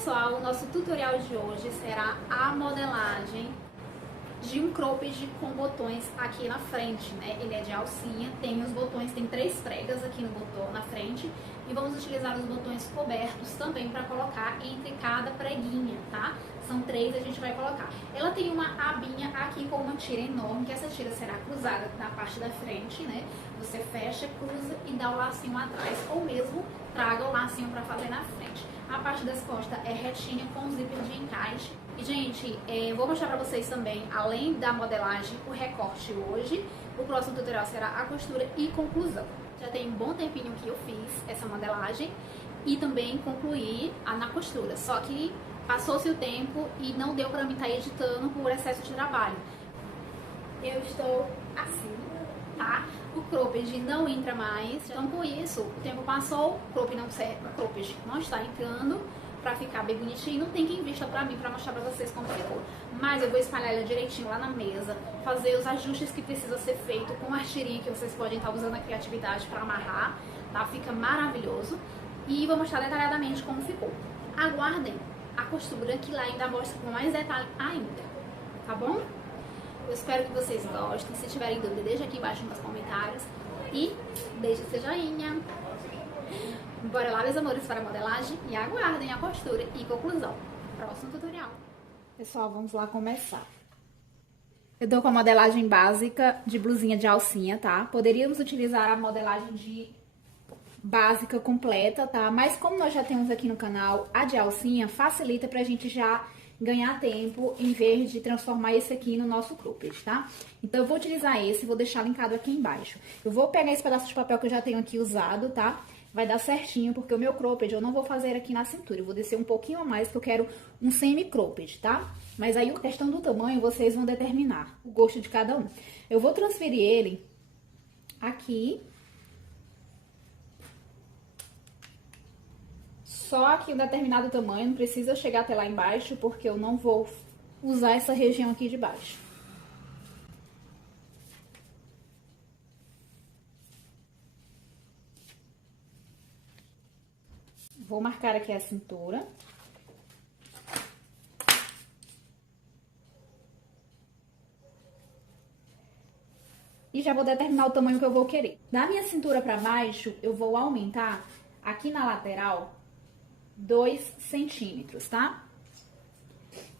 pessoal, o nosso tutorial de hoje será a modelagem de um cropped com botões aqui na frente, né? Ele é de alcinha, tem os botões, tem 3 pregas aqui no botão na frente e vamos utilizar os botões cobertos também para colocar entre cada preguinha, tá? São 3 a gente vai colocar. Ela tem uma abinha aqui com uma tira enorme, que essa tira será cruzada na parte da frente, né? Você fecha, cruza e dá o lacinho atrás, ou mesmo traga o lacinho para fazer na frente. A parte das costas é retinha com zíper de encaixe. E, gente, vou mostrar pra vocês também, além da modelagem, o recorte hoje. O próximo tutorial será a costura e conclusão. Já tem um bom tempinho que eu fiz essa modelagem e também concluí na costura. Só que passou-se o tempo e não deu pra mim estar editando por excesso de trabalho. Eu estou assim, tá? O cropped não entra mais. Então, com isso, o tempo passou, o cropped não está entrando pra ficar bem bonitinho. Não tem quem vista pra mim, pra mostrar pra vocês como ficou. Mas eu vou espalhar ela direitinho lá na mesa, fazer os ajustes que precisa ser feito com a tirinha que vocês podem estar usando a criatividade pra amarrar, tá? Fica maravilhoso. E vou mostrar detalhadamente como ficou. Aguardem a costura, que lá ainda mostra com mais detalhe ainda, tá bom? Eu espero que vocês gostem. Se tiverem dúvida, deixa aqui embaixo nos comentários e deixa seu joinha. Bora lá, meus amores, para a modelagem e aguardem a costura e conclusão. Próximo tutorial. Pessoal, vamos lá começar. Eu tô com a modelagem básica de blusinha de alcinha, tá? Poderíamos utilizar a modelagem de básica completa, tá? Mas como nós já temos aqui no canal a de alcinha, facilita pra gente já ganhar tempo em vez de transformar esse aqui no nosso cropped, tá? Então eu vou utilizar esse, vou deixar linkado aqui embaixo. Eu vou pegar esse pedaço de papel que eu já tenho aqui usado, tá? Vai dar certinho, porque o meu cropped eu não vou fazer aqui na cintura, eu vou descer um pouquinho a mais, porque eu quero um semi-cropped, tá? Mas aí, a questão do tamanho, vocês vão determinar o gosto de cada um. Eu vou transferir ele aqui. Só aqui um determinado tamanho, não precisa chegar até lá embaixo, porque eu não vou usar essa região aqui de baixo. Vou marcar aqui a cintura. E já vou determinar o tamanho que eu vou querer. Da minha cintura pra baixo, eu vou aumentar aqui na lateral 2 centímetros, tá?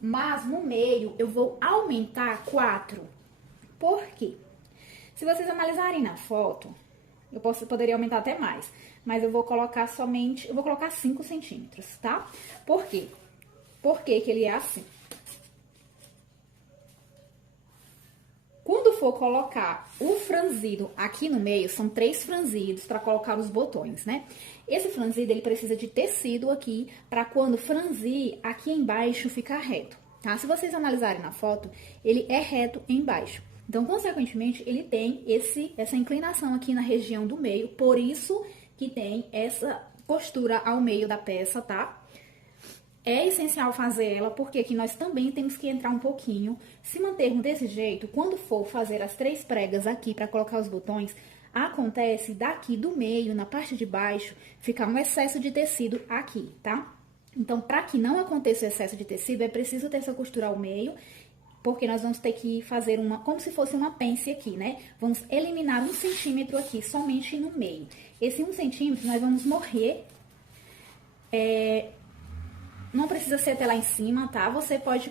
Mas no meio eu vou aumentar 4. Por quê? Se vocês analisarem na foto, eu poderia aumentar até mais, mas eu vou colocar 5 centímetros, tá? Por quê? Por que que ele é assim? Quando for colocar o franzido aqui no meio, são 3 franzidos para colocar os botões, né? Esse franzido, ele precisa de tecido aqui, para quando franzir, aqui embaixo ficar reto, tá? Se vocês analisarem na foto, ele é reto embaixo. Então, consequentemente, ele tem essa inclinação aqui na região do meio, por isso que tem essa costura ao meio da peça, tá? É essencial fazer ela, porque aqui nós também temos que entrar um pouquinho. Se mantermos desse jeito, quando for fazer as 3 pregas aqui para colocar os botões, acontece daqui do meio, na parte de baixo, ficar um excesso de tecido aqui, tá? Então, para que não aconteça o excesso de tecido, é preciso ter essa costura ao meio, porque nós vamos ter que fazer como se fosse uma pence aqui, né? Vamos eliminar 1 centímetro aqui, somente no meio. Esse 1 centímetro nós vamos morrer. Não precisa ser até lá em cima, tá? Você pode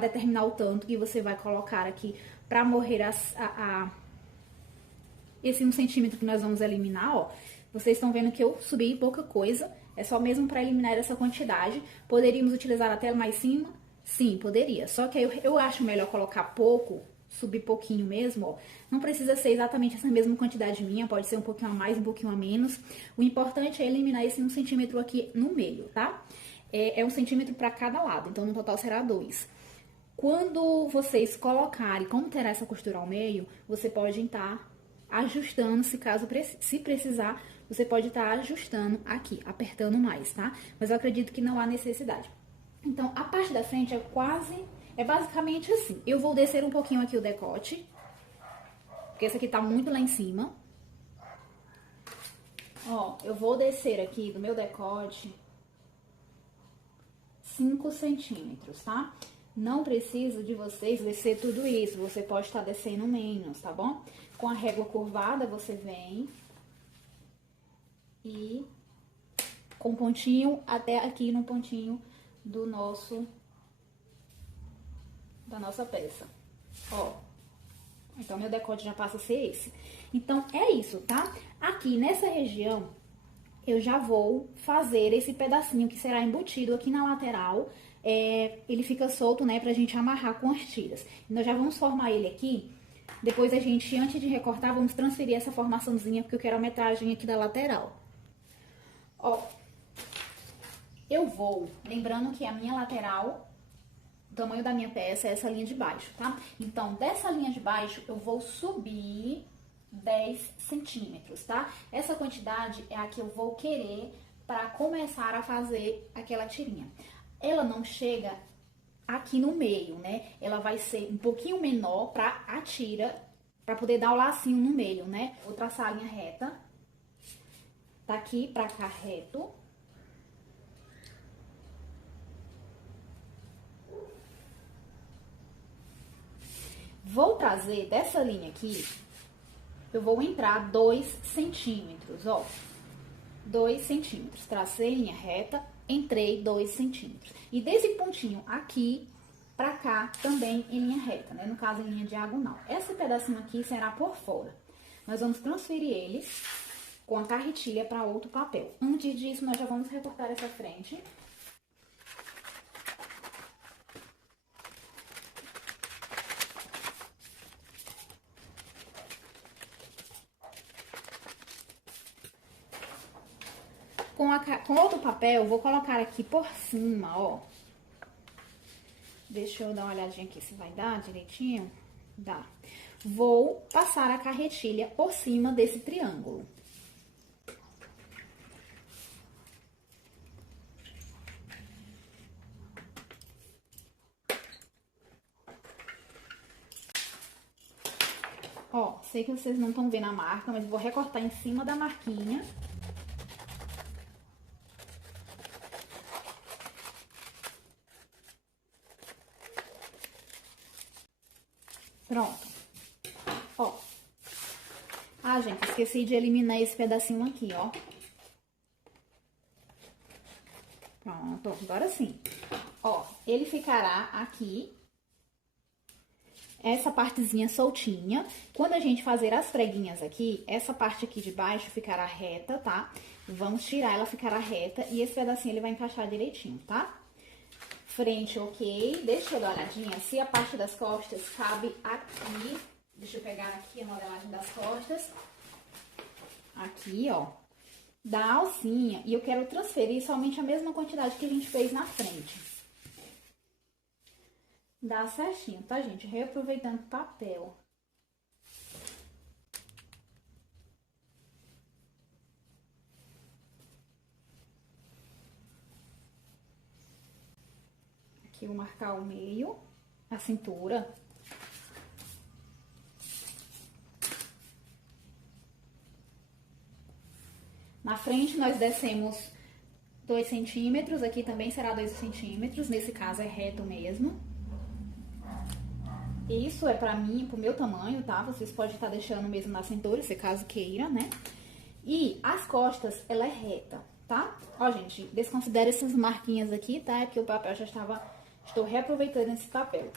determinar o tanto que você vai colocar aqui pra morrer esse 1 centímetro que nós vamos eliminar, ó. Vocês estão vendo que eu subi pouca coisa, é só mesmo pra eliminar essa quantidade. Poderíamos utilizar até lá em cima? Sim, poderia. Só que eu acho melhor colocar pouco, subir pouquinho mesmo, ó. Não precisa ser exatamente essa mesma quantidade minha, pode ser um pouquinho a mais, um pouquinho a menos. O importante é eliminar esse 1 centímetro aqui no meio, tá? É 1 centímetro para cada lado, então no total será 2. Quando vocês colocarem, como terá essa costura ao meio, você pode estar ajustando, se precisar, você pode estar ajustando aqui, apertando mais, tá? Mas eu acredito que não há necessidade. Então, a parte da frente é basicamente assim. Eu vou descer um pouquinho aqui o decote, porque esse aqui tá muito lá em cima. Ó, eu vou descer aqui do meu decote 5 centímetros, tá? Não precisa de vocês descer tudo isso, você pode estar descendo menos, tá bom? Com a régua curvada, você vem e com o pontinho até aqui no pontinho da nossa peça, ó. Então, meu decote já passa a ser esse. Então, é isso, tá? Aqui nessa região, eu já vou fazer esse pedacinho que será embutido aqui na lateral. Ele fica solto, né, pra gente amarrar com as tiras. Nós já vamos formar ele aqui. Depois a gente, antes de recortar, vamos transferir essa formaçãozinha, porque eu quero a metragem aqui da lateral. Ó, eu vou, lembrando que a minha lateral, o tamanho da minha peça é essa linha de baixo, tá? Então, dessa linha de baixo, eu vou subir 10 centímetros, tá? Essa quantidade é a que eu vou querer para começar a fazer aquela tirinha. Ela não chega aqui no meio, né? Ela vai ser um pouquinho menor para a tira, para poder dar o lacinho no meio, né? Vou traçar a linha reta. Daqui para cá reto. Vou trazer dessa linha aqui, eu vou entrar 2 centímetros, ó. 2 centímetros. Tracei linha reta, entrei 2 centímetros. E desse pontinho aqui pra cá, também em linha reta, né? No caso, em linha diagonal. Esse pedacinho aqui será por fora. Nós vamos transferir ele com a carretilha para outro papel. Antes disso, nós já vamos recortar essa frente. Com outro papel, eu vou colocar aqui por cima, ó. Deixa eu dar uma olhadinha aqui se vai dar direitinho. Dá. Vou passar a carretilha por cima desse triângulo. Ó, sei que vocês não estão vendo a marca, mas vou recortar em cima da marquinha. Pronto. Ó. Ah, gente, esqueci de eliminar esse pedacinho aqui, ó. Pronto, agora sim. Ó, ele ficará aqui, essa partezinha soltinha. Quando a gente fazer as preguinhas aqui, essa parte aqui de baixo ficará reta, tá? Vamos tirar, ela ficará reta e esse pedacinho ele vai encaixar direitinho, tá? Frente, ok. Deixa eu dar uma olhadinha se a parte das costas cabe aqui. Deixa eu pegar aqui a modelagem das costas. Aqui, ó. Da alcinha. E eu quero transferir somente a mesma quantidade que a gente fez na frente. Dá certinho, tá, gente? Reaproveitando o papel. Aqui eu vou marcar o meio, a cintura. Na frente nós descemos 2 centímetros, aqui também será 2 centímetros, nesse caso é reto mesmo. Isso é pra mim, pro meu tamanho, tá? Vocês podem estar deixando mesmo na cintura, se caso queira, né? E as costas, ela é reta, tá? Ó, gente, desconsidere essas marquinhas aqui, tá? É porque o papel já estava... Estou reaproveitando esse papel.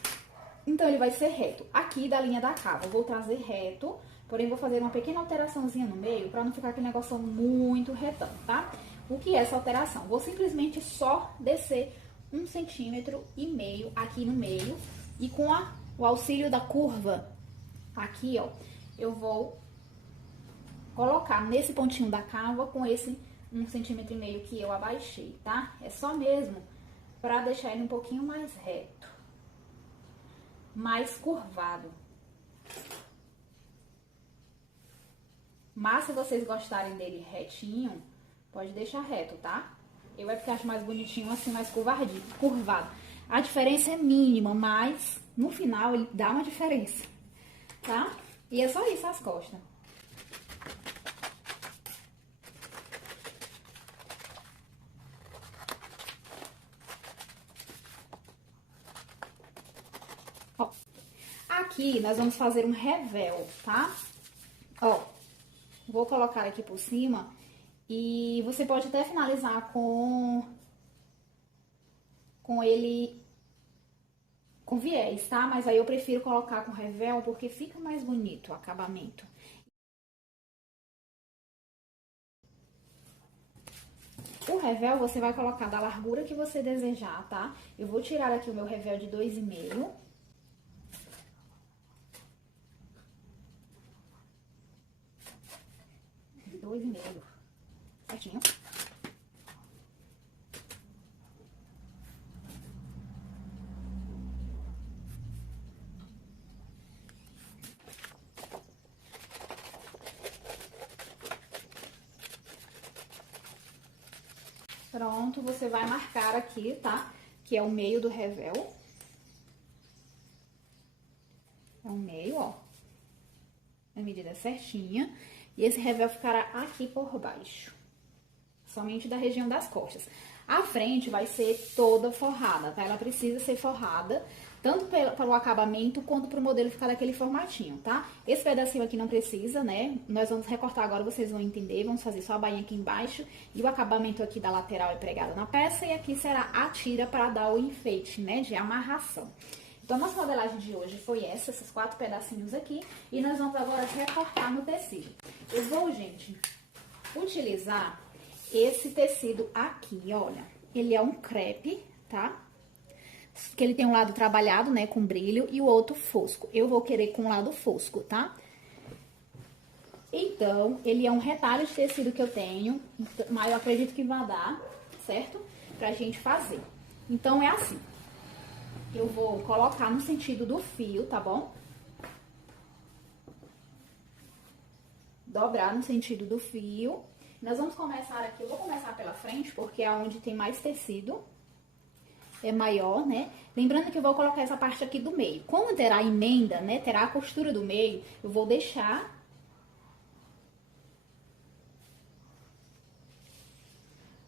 Então, ele vai ser reto. Aqui da linha da cava, eu vou trazer reto, porém vou fazer uma pequena alteraçãozinha no meio, pra não ficar aquele negócio muito retão, tá? O que é essa alteração? Vou simplesmente só descer 1,5 centímetro aqui no meio, e com o auxílio da curva, aqui, ó, eu vou colocar nesse pontinho da cava com esse 1,5 centímetro que eu abaixei, tá? É só mesmo pra deixar ele um pouquinho mais reto, mais curvado. Mas se vocês gostarem dele retinho, pode deixar reto, tá? Eu é porque acho mais bonitinho assim, mais curvado. A diferença é mínima, mas no final ele dá uma diferença, tá? E é só isso as costas. Aqui nós vamos fazer um revel, tá? Ó, vou colocar aqui por cima e você pode até finalizar com ele com viés, tá? Mas aí eu prefiro colocar com revel porque fica mais bonito o acabamento. O revel você vai colocar da largura que você desejar, tá? Eu vou tirar aqui o meu revel de 2,5. Certinho. Pronto, você vai marcar aqui, tá? Que é o meio do revel. É o meio, ó. A medida certinha. E esse revel ficará aqui por baixo. Somente da região das costas. A frente vai ser toda forrada, tá? Ela precisa ser forrada, tanto pelo acabamento, quanto pro modelo ficar daquele formatinho, tá? Esse pedacinho aqui não precisa, né? Nós vamos recortar agora, vocês vão entender. Vamos fazer só a bainha aqui embaixo. E o acabamento aqui da lateral é pregado na peça. E aqui será a tira para dar o enfeite, né? De amarração. Então, a nossa modelagem de hoje foi essa, esses 4 pedacinhos aqui. E nós vamos agora recortar no tecido. Eu vou, gente, utilizar esse tecido aqui, olha. Ele é um crepe, tá? Que ele tem um lado trabalhado, né, com brilho, e o outro fosco. Eu vou querer com o lado fosco, tá? Então, ele é um retalho de tecido que eu tenho, mas eu acredito que vai dar, certo? Pra gente fazer. Então, é assim. Eu vou colocar no sentido do fio, tá bom? Dobrar no sentido do fio. Nós vamos começar aqui, eu vou começar pela frente, porque é onde tem mais tecido. É maior, né? Lembrando que eu vou colocar essa parte aqui do meio. Como terá emenda, né? Terá a costura do meio, eu vou deixar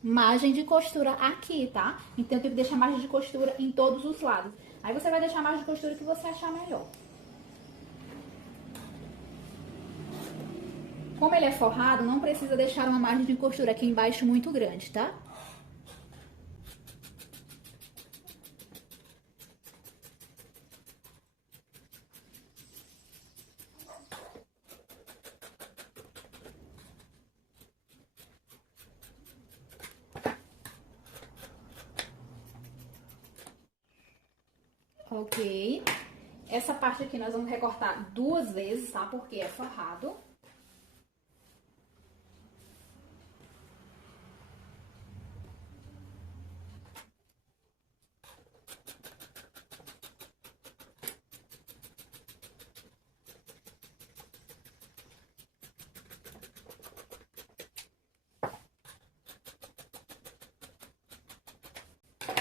margem de costura aqui, tá? Então, eu tenho que deixar margem de costura em todos os lados. Aí, você vai deixar a margem de costura que você achar melhor. Como ele é forrado, não precisa deixar uma margem de costura aqui embaixo muito grande, tá? Ok. Essa parte aqui nós vamos recortar 2 vezes, tá? Porque é forrado.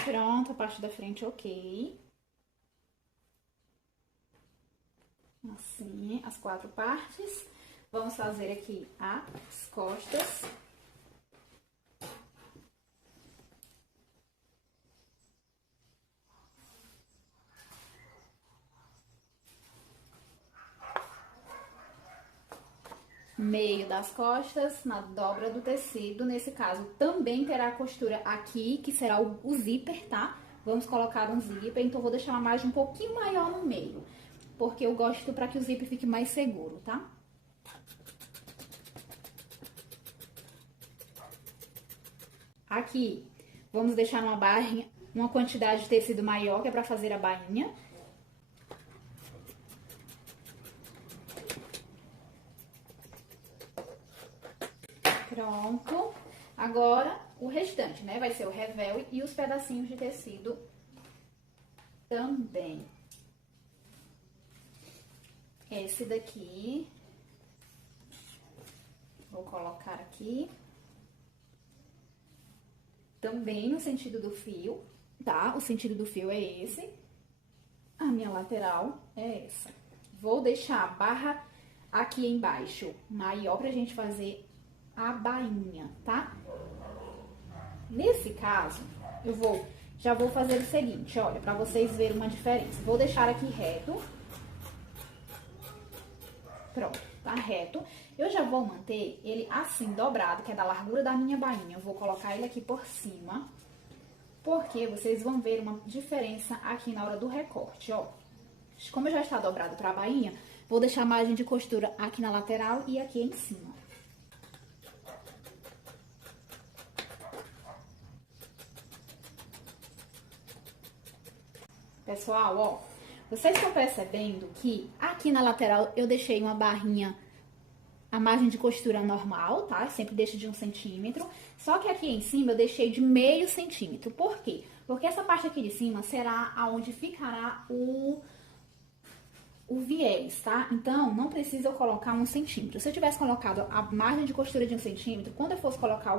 Pronto, a parte da frente ok. Assim, as 4 partes. Vamos fazer aqui as costas. Meio das costas, na dobra do tecido. Nesse caso, também terá costura aqui, que será o zíper, tá? Vamos colocar um zíper, então vou deixar uma margem um pouquinho maior no meio, porque eu gosto para que o zíper fique mais seguro, tá? Aqui, vamos deixar uma barrinha, uma quantidade de tecido maior, que é para fazer a bainha. Pronto. Agora, o restante, né? Vai ser o revel e os pedacinhos de tecido também. Esse daqui, vou colocar aqui. Também no sentido do fio, tá? O sentido do fio é esse. A minha lateral é essa. Vou deixar a barra aqui embaixo maior pra gente fazer a bainha, tá? Nesse caso, já vou fazer o seguinte, olha, pra vocês verem uma diferença. Vou deixar aqui reto. pronto, tá reto. Eu já vou manter ele assim, dobrado, que é da largura da minha bainha. Eu vou colocar ele aqui por cima, porque vocês vão ver uma diferença aqui na hora do recorte, ó. Como já está dobrado pra bainha, vou deixar a margem de costura aqui na lateral e aqui em cima. Pessoal, ó, vocês estão percebendo que aqui na lateral eu deixei uma barrinha, a margem de costura normal, tá? Eu sempre deixo de 1 centímetro. Só que aqui em cima eu deixei de meio centímetro. Por quê? Porque essa parte aqui de cima será aonde ficará o viés, tá? Então, não precisa eu colocar 1 centímetro. Se eu tivesse colocado a margem de costura de 1 centímetro, quando eu fosse colocar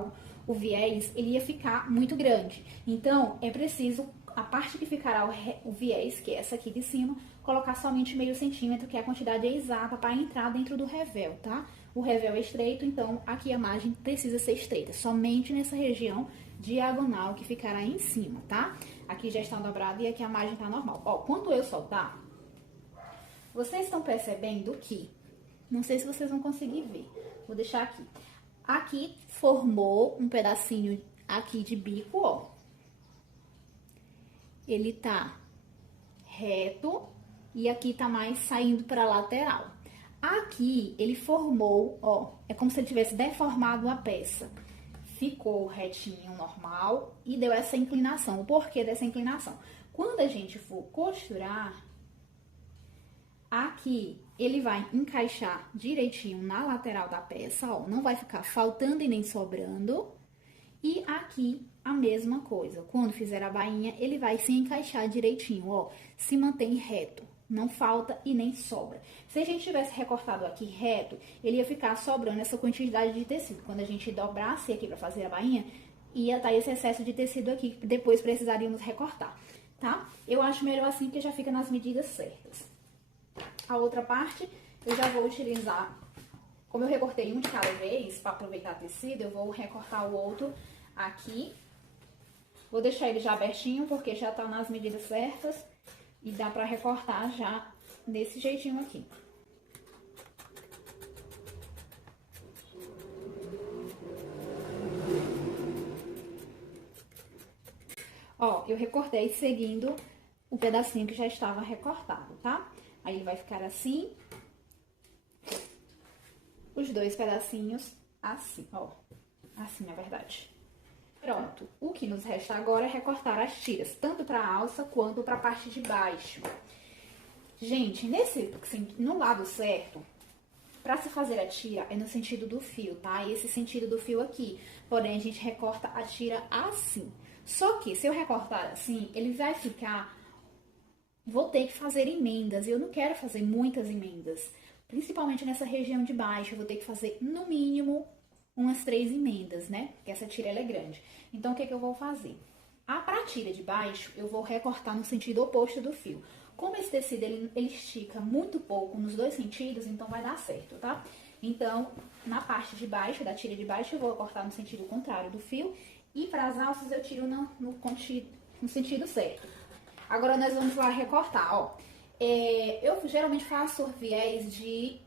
o viés, ele ia ficar muito grande. Então, é preciso, a parte que ficará o viés, que é essa aqui de cima, colocar somente meio centímetro, que é a quantidade exata para entrar dentro do revel, tá? O revel é estreito, então aqui a margem precisa ser estreita, somente nessa região diagonal que ficará em cima, tá? Aqui já está dobrado e aqui a margem tá normal. Ó, quando eu soltar, vocês estão percebendo que, não sei se vocês vão conseguir ver, vou deixar aqui. Aqui formou um pedacinho aqui de bico, ó. Ele tá reto e aqui tá mais saindo pra lateral. Aqui ele formou, ó, é como se ele tivesse deformado a peça. Ficou retinho, normal, e deu essa inclinação. O porquê dessa inclinação? Quando a gente for costurar, aqui ele vai encaixar direitinho na lateral da peça, ó, não vai ficar faltando e nem sobrando. E aqui a mesma coisa, quando fizer a bainha, ele vai se encaixar direitinho, ó, se mantém reto, não falta e nem sobra. Se a gente tivesse recortado aqui reto, ele ia ficar sobrando essa quantidade de tecido. Quando a gente dobrasse aqui pra fazer a bainha, ia estar esse excesso de tecido aqui, que depois precisaríamos recortar, tá? Eu acho melhor assim, que já fica nas medidas certas. A outra parte, eu já vou utilizar, como eu recortei um de cada vez, para aproveitar tecido, eu vou recortar o outro aqui. Vou deixar ele já abertinho, porque já tá nas medidas certas. E dá pra recortar já desse jeitinho aqui. Ó, eu recortei seguindo o pedacinho que já estava recortado, tá? Aí ele vai ficar assim. Os dois pedacinhos assim, ó. Assim, na verdade. Pronto. O que nos resta agora é recortar as tiras, tanto para a alça quanto para a parte de baixo. Gente, no lado certo, para se fazer a tira é no sentido do fio, tá? Esse sentido do fio aqui. Porém, a gente recorta a tira assim. Só que, se eu recortar assim, ele vai ficar... Vou ter que fazer emendas. Eu não quero fazer muitas emendas. Principalmente nessa região de baixo, eu vou ter que fazer, no mínimo, umas 3 emendas, né? Porque essa tira, ela é grande. Então, o que eu vou fazer? Pra tira de baixo, eu vou recortar no sentido oposto do fio. Como esse tecido, ele estica muito pouco nos dois sentidos, então vai dar certo, tá? Então, na parte de baixo, da tira de baixo, eu vou cortar no sentido contrário do fio. E para as alças, eu tiro no sentido certo. Agora, nós vamos lá recortar, ó. Eu geralmente faço viés de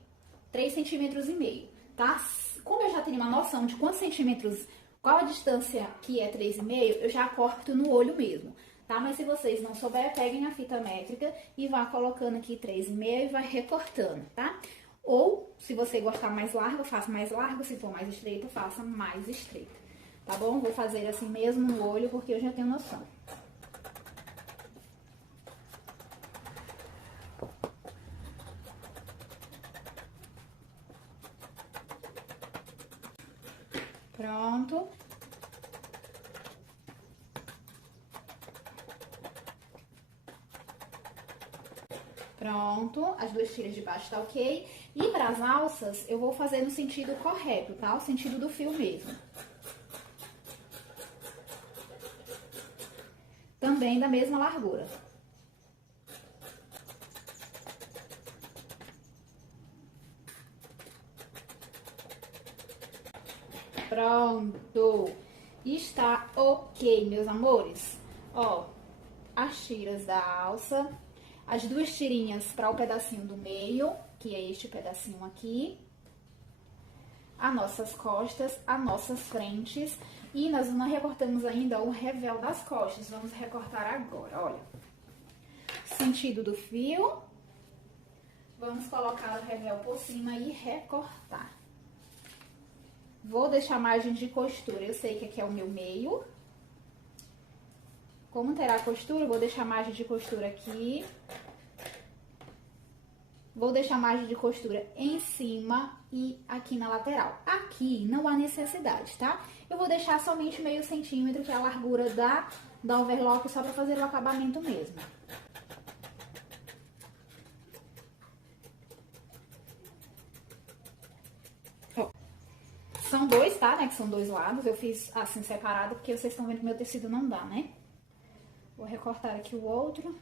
3,5 cm, tá? Como eu já tenho uma noção de quantos centímetros, qual a distância que é 3,5, eu já corto no olho mesmo, tá? Mas se vocês não souberem, peguem a fita métrica e vá colocando aqui 3,5 e vai recortando, tá? Ou, se você gostar mais largo, faça mais largo, se for mais estreito, faça mais estreito, tá bom? Vou fazer assim mesmo no olho, porque eu já tenho noção. Pronto. Pronto, as duas tiras de baixo tá ok. E para as alças, eu vou fazer no sentido correto, tá? O sentido do fio mesmo. Também da mesma largura. Pronto. Está ok, meus amores. Ó, as tiras da alça, as duas tirinhas para o pedacinho do meio, que é este pedacinho aqui, as nossas costas, as nossas frentes. E nós não recortamos ainda o revel das costas, vamos recortar agora, olha. Sentido do fio, vamos colocar o revel por cima e recortar. Vou deixar margem de costura, eu sei que aqui é o meu meio. Como terá costura, eu vou deixar margem de costura aqui. Vou deixar margem de costura em cima e aqui na lateral. Aqui não há necessidade, tá? Eu vou deixar somente meio centímetro, que é a largura da overlock, só pra fazer o acabamento mesmo. Ó, são dois, tá? Né? Que são dois lados. Eu fiz assim separado, porque vocês estão vendo que meu tecido não dá, né? Vou recortar aqui o outro.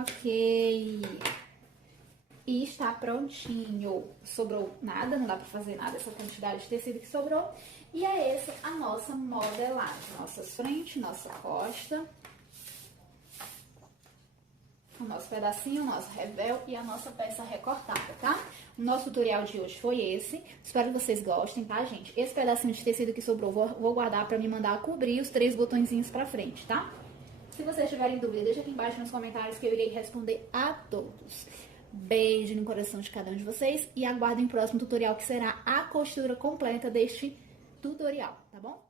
Ok. E está prontinho. Sobrou nada, não dá pra fazer nada, essa quantidade de tecido que sobrou. E é essa a nossa modelagem. Nossas frentes, nossa costa. O nosso pedacinho, o nosso revel e a nossa peça recortada, tá? O nosso tutorial de hoje foi esse. Espero que vocês gostem, tá, gente? Esse pedacinho de tecido que sobrou, vou guardar pra me mandar cobrir os 3 botõezinhos pra frente, tá? Se vocês tiverem dúvida, deixa aqui embaixo nos comentários que eu irei responder a todos. Beijo no coração de cada um de vocês e aguardem o próximo tutorial, que será a costura completa deste tutorial, tá bom?